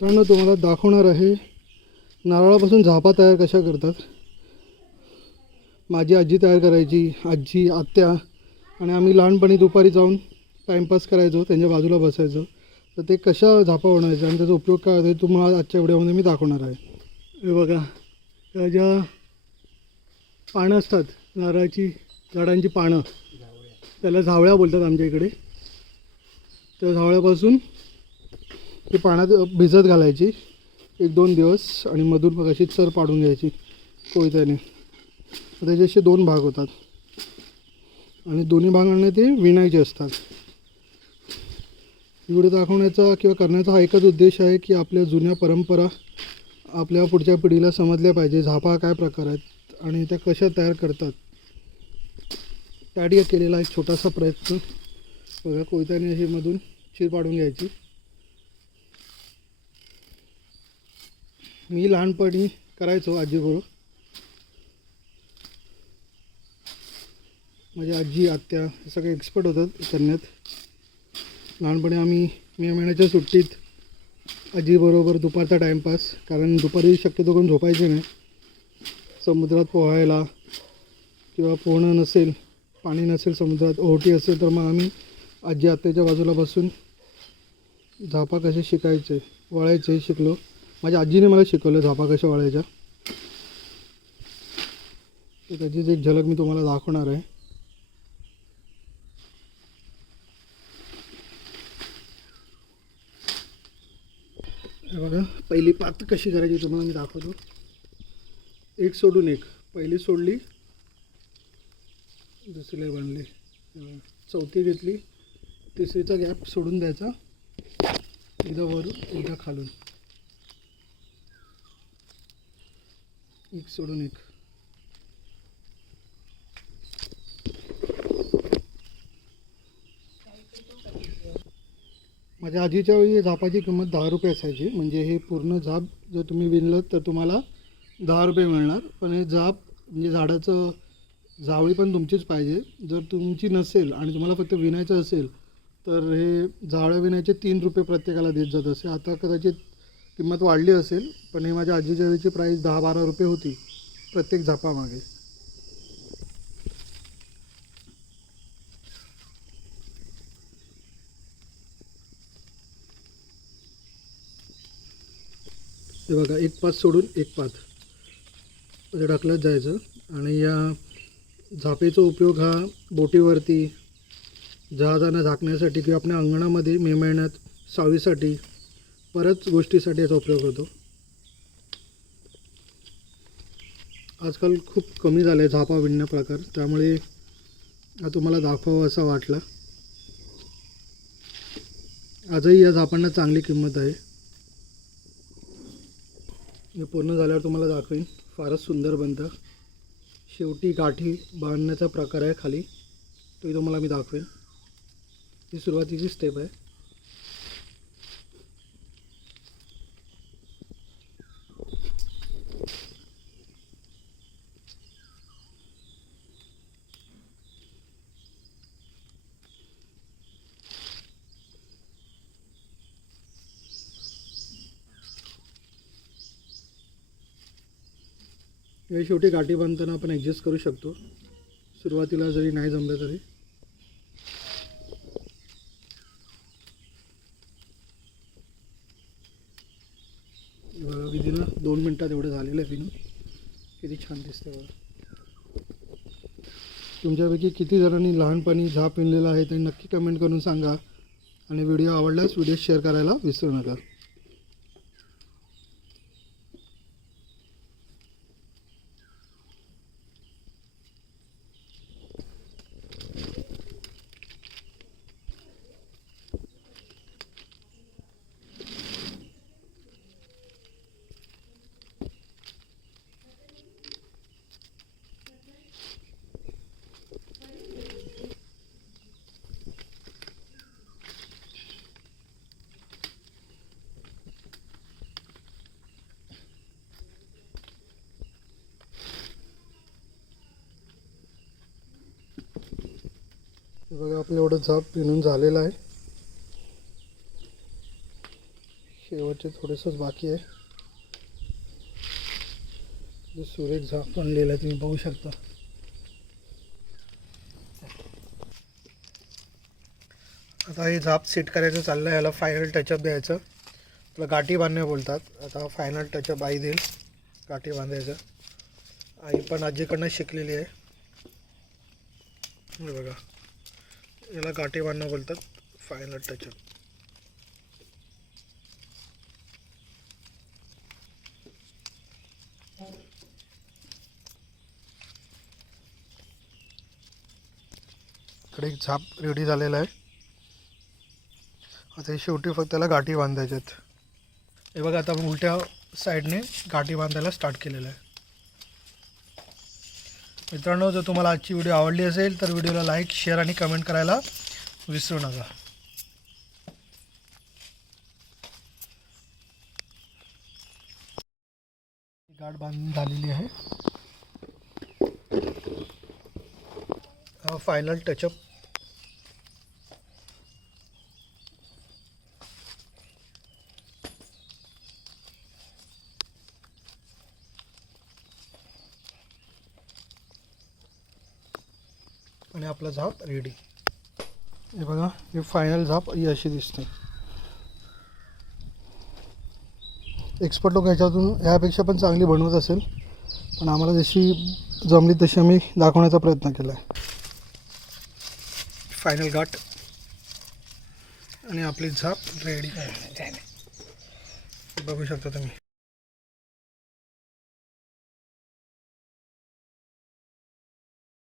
मित्रांनो तुम्हाला दाखवणार आहे नारळापासून झापा तयार कशा करतात. माझी आजी तयार करायची आजी आत्या आणि आम्ही लहानपणी दुपारी जाऊन टाईमपास करायचो त्यांच्या बाजूला बसायचो. तर ते कशा झापा बनवायचं आणि त्याचा उपयोग काय होतो तुम्हाला आजच्या व्हिडिओमध्ये मी दाखवणार आहे. हे बघा त्या ज्या पानं असतात नारळाची झाडांची पानं त्याला झावळ्या बोलतात आमच्या इकडे. त्या झावळ्यापासून ती पाण्यात भिजत घालायची. एक दोन दिवस आणि मधून मग अशी चर पाडून घ्यायची. कोयत्याने. त्याचे असे दोन भाग होतात. आणि दोन्ही भागांना ते विणायचे असतात. व्हिडिओ दाखवण्याचा किंवा करण्याचा हा एकच उद्देश आहे की आपल्या जुन्या परंपरा आपल्या पुढच्या पिढीला समजल्या पाहिजे. झापा काय प्रकार आहेत आणि त्या कशा तयार करतात. त्याडी केलेला एक छोटासा प्रयत्न. बघा कोयत्याने अशी मधून चीर पाडून घ्यायची. मी लहानपणी करायचो आजीबरोबर माझी आजी आत्या हे सगळे एक्सपर्ट होतात करण्यात लहानपणी आम्ही मे महिन्याच्या सुट्टीत आजीबरोबर दुपारचा टाईमपास कारण दुपारी शक्यतो करून झोपायचे नाही. समुद्रात पोहायला किंवा पोहणं नसेल पाणी नसेल समुद्रात ओहोटी असेल तर मग आम्ही आजी आत्याच्या बाजूला बसून झापा कसे शिकायचे वळायचे शिकलो. माझ्या आजीने मला शिकवलं झापा कशा वाळायच्या. त्याचीच एक झलक मी तुम्हाला दाखवणार आहे. बघा पहिली पात कशी करायची तुम्हाला मी दाखवतो. एक सोडून एक. पहिली सोडली दुसरीला बनली. चौथी घेतली तिसरीचा गॅप सोडून द्यायचा. एकदा वरून एकदा खालून. एक सोडून एक. माझ्या आजीच्या वेळी झापाची किंमत दहा रुपये असायची. म्हणजे हे पूर्ण झाप जर तुम्ही विणलं तर तुम्हाला दहा रुपये मिळणार. पण हे झाप म्हणजे झाडाचं जावळी पण तुमचीच पाहिजे. जर तुमची नसेल आणि तुम्हाला फक्त विणायचं असेल तर हे जावळ्या विणायचे तीन रुपये प्रत्येकाला देत जात असे. आता कदाचित किंमत वाढली असेल पण हे माझ्या आजीच्या वेळीची प्राईस दहा बारा रुपये होती. प्रत्येक झापामागे. हे बघा एक पात सोडून एक पात. म्हणजे ढकलत जायचं. आणि या झापेचा उपयोग हा बोटीवरती जहाजांना झाकण्यासाठी किंवा आपल्या अंगणामध्ये मे महिन्यात सावीसाठी बऱ्याच गोष्टीसाठी याचा उपयोग होतो. आजकाल खूप कमी झालं आहे झापा विणण्या प्रकार. त्यामुळे हा तुम्हाला दाखवावं असा वाटला. आजही या झापांना चांगली किंमत आहे. हे पूर्ण झाल्यावर तुम्हाला दाखवेन. फारच सुंदर बनतं. शेवटी गाठी बांधण्याचा प्रकार आहे खाली. तोही तुम्हाला मी दाखवेन. ही सुरुवातीची स्टेप आहे. या शेवटी गाठी बांधताना आपण ॲडजस्ट करू शकतो. सुरुवातीला जरी नाही जमलं तरी. बघा विधीनं दोन मिनटात एवढं झालेलं आहे विनू किती छान दिसतं बघा. तुमच्यापैकी किती जणांनी लहानपणी झाप पिणलेला आहे ते नक्की कमेंट करून सांगा. आणि व्हिडिओ आवडल्यास व्हिडिओ शेअर करायला विसरू नका. बघा आपलं एवढं झाप पिणून झालेलं आहे. शेवटचे थोडंसंच बाकी आहे. सुरेख झाप बनलेला आहे तुम्ही बघू शकता. आता हे झाप सेट करायचं चाललं आहे याला फायनल टचअप द्यायचं. त्याला गाठी बांधणे बोलतात. आता फायनल टचअप आई देईल गाठी बांधायचं. आई पण आजीकडनं शिकलेली आहे. हे बघा. याला गाठी बांधणं बोलतात. फायनल टचअप इकडे एक झाप रेडी झालेला आहे. आता शेवटी फक्त त्याला गाठी बांधायच्यात. हे बघा आता आपण उलट्या साईडने गाठी बांधायला स्टार्ट केलेलं आहे. मित्रांनो जर तुम्हाला आजची व्हिडिओ आवडली असेल तर व्हिडिओला लाईक शेअर आणि कमेंट करायला विसरू नका. गाठ बांधून झालेली आहे. हा फायनल टचअप आपला झाप रेडी हे बघा हे फायनल झाप ही अशी दिसते. एक्सपर्ट लोक ह्याच्यातून ह्यापेक्षा पण चांगली बनवत असेल. पण आम्हाला जशी जमली तशी आम्ही दाखवण्याचा प्रयत्न केला आहे. फायनल गाठ आणि आपली झाप रेडी बघू शकता तुम्ही.